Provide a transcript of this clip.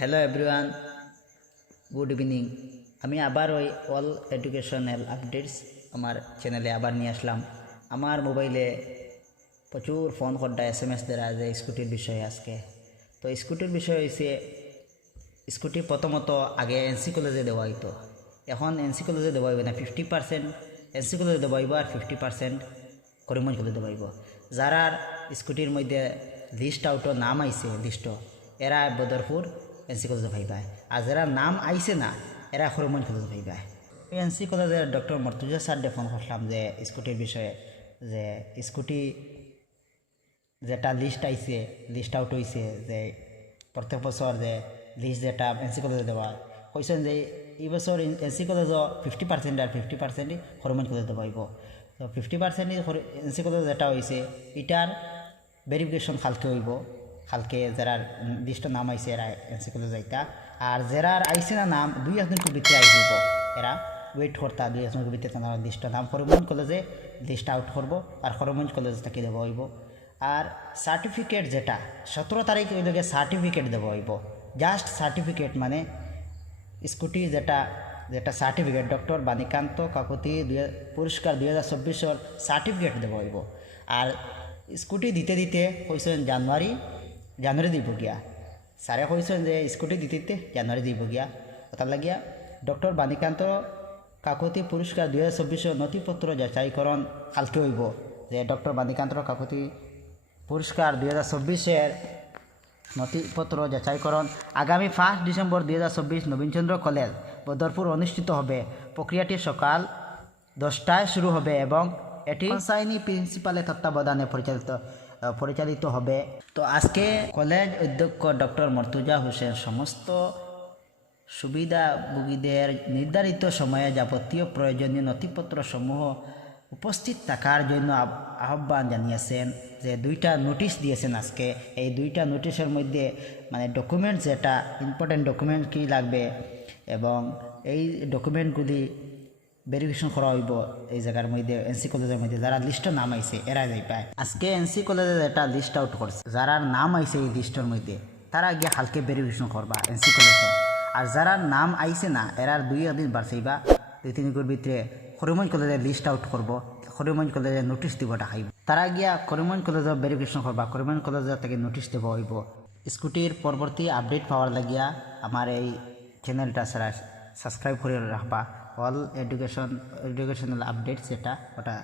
Hello everyone, good evening. আমি আবার ওই অল এডুকেশনাল আপডেটস আমার চ্যানেলে আবার নিয়ে আসলাম। আমার মোবাইলে প্রচুর ফোন করটা SMS দেওয়া যে স্কুটির বিষয়ে আজকে। তো স্কুটির বিষয় হয়েছে, স্কুটি প্রথমত আগে এনসি কলেজে দেওয়া হইতো, এখন এনসি কলেজে দেওয়া হইবে না। 50% এনসি কলেজে দেওয়া হইব আর 50% করিমগঞ্জ কলেজে দেওয়া হইব। যারা স্কুটির মধ্যে লিস্ট আউটও নাম আইছে লিস্ট, এরা বদরপুর এনসি কলেজে ভাইবায়, আর যারা নাম আইছে না এরা করিমগঞ্জ কলেজে ভাইবায়। এনসি কলেজের ডক্টর মর্তুজা স্যারকে ফোন করলাম যে স্কুটির বিষয়ে, যে স্কুটি যেটা লিস্ট আইছে, লিস্ট আউট হয়েছে, যে প্রত্যেক বছর যে লিস্ট যেটা এনসি কলেজে দেওয়া হয়, কইছেন যে এই বছর এনসি কলেজও 50% আর 50%ই করিমগঞ্জ কলেজে দেওয়া হইব। তো 50% এনসি কলেজ যেটা হয়েছে এটার ভেরিফিকেশন খালকে হইব, খালকে যারা লিস্টের নাম আইছে এরা এনসি কলেজ যাইতা, আর যারা আইছে না নাম 2-1 ভিতরে আই হইব, এরা ওয়েট করতা 2-1 ভিতরে তারা লিস্টের নাম করিমগঞ্জ কলেজে লিস্ট আউট করব আর করিমগঞ্জ কলেজ থেকে দেওয়া হইব। আর সার্টিফিকেট যেটা 17 তারিখ ওই লোকে সার্টিফিকেট দেওয়া হইব, জাস্ট সার্টিফিকেট, মানে স্কুটি যেটা যেটা সার্টিফিকেট ডক্টর বাণীকান্ত কাকতি পুরস্কার 2024 সার্টিফিকেট দেওয়া হইব। আর স্কুটি দিতে দিতে কইছেন জানুয়ারি দিব গিয়া, স্যারে কইছেন যে স্কুটি দিতে দিতে জানুয়ারি দিব গিয়া। তার লাগিয়া ডক্টর বাণীকান্ত কাকতি পুরস্কার 2024 নথিপত্র যাচাইকরণ কালকে হইব, যে ডক্টর বাণীকান্ত কাকতি পুরস্কার 2024 নথিপত্র যাচাইকরণ আগামী 1 ডিসেম্বর 2024 নবীনচন্দ্র কলেজ বদরপুর অনুষ্ঠিত হবে। প্রক্রিয়াটি সকাল 10টায় শুরু হবে এবং এটি কনসাইনি প্রিন্সিপালের তত্ত্বাবধানে পরিচালিত হবে। তো আজকে কলেজ অধ্যক্ষ ডক্টর মর্তুজা হোসেন সমস্ত সুবিধাভোগীদের নির্ধারিত সময়ে যাবতীয় প্রয়োজনীয় নথিপত্র সমূহ উপস্থিত থাকার জন্য আহ্বান জানিয়েছেন। যে 2টা নোটিশ দিয়েছেন আজকে, এই 2টা নোটিশের মধ্যে মানে ডকুমেন্টস, যেটা ইম্পর্টেন্ট ডকুমেন্ট কী লাগবে এবং এই ডকুমেন্টগুলি ভেরিফিকেশন করা হইব এই জায়গার মধ্যে। এনসি কলেজের মধ্যে যারা লিস্টের নাম আইছে এরা যাই পায়। আজকে এনসি কলেজে একটা লিস্ট আউট করছে, যারা নাম আইছে এই লিস্টের মধ্যে তারা গিয়ে হালকে ভেরিফিকেশন করবা এনসি কলেজ। আর যারা নাম আইছে না এরা 2 দিন বাড়ছেইবা, 2-3 দিনের ভিতরে করিমগঞ্জ কলেজের লিস্ট আউট করব, করিমগঞ্জ কলেজের নোটিশ দিব দেখাইব, তারা গিয়া করিমগঞ্জ কলেজের ভেরিফিকেশন করবা, করিমগঞ্জ কলেজের থেকে নোটিশ দেব হইব। স্কুটির পরবর্তী আপডেট পাওয়ার লাগিয়া আমার এই চ্যানেলটা সাবস্ক্রাইব করে রাখবা। অল এডুকেশনাল আপডেটস যেটা ওটা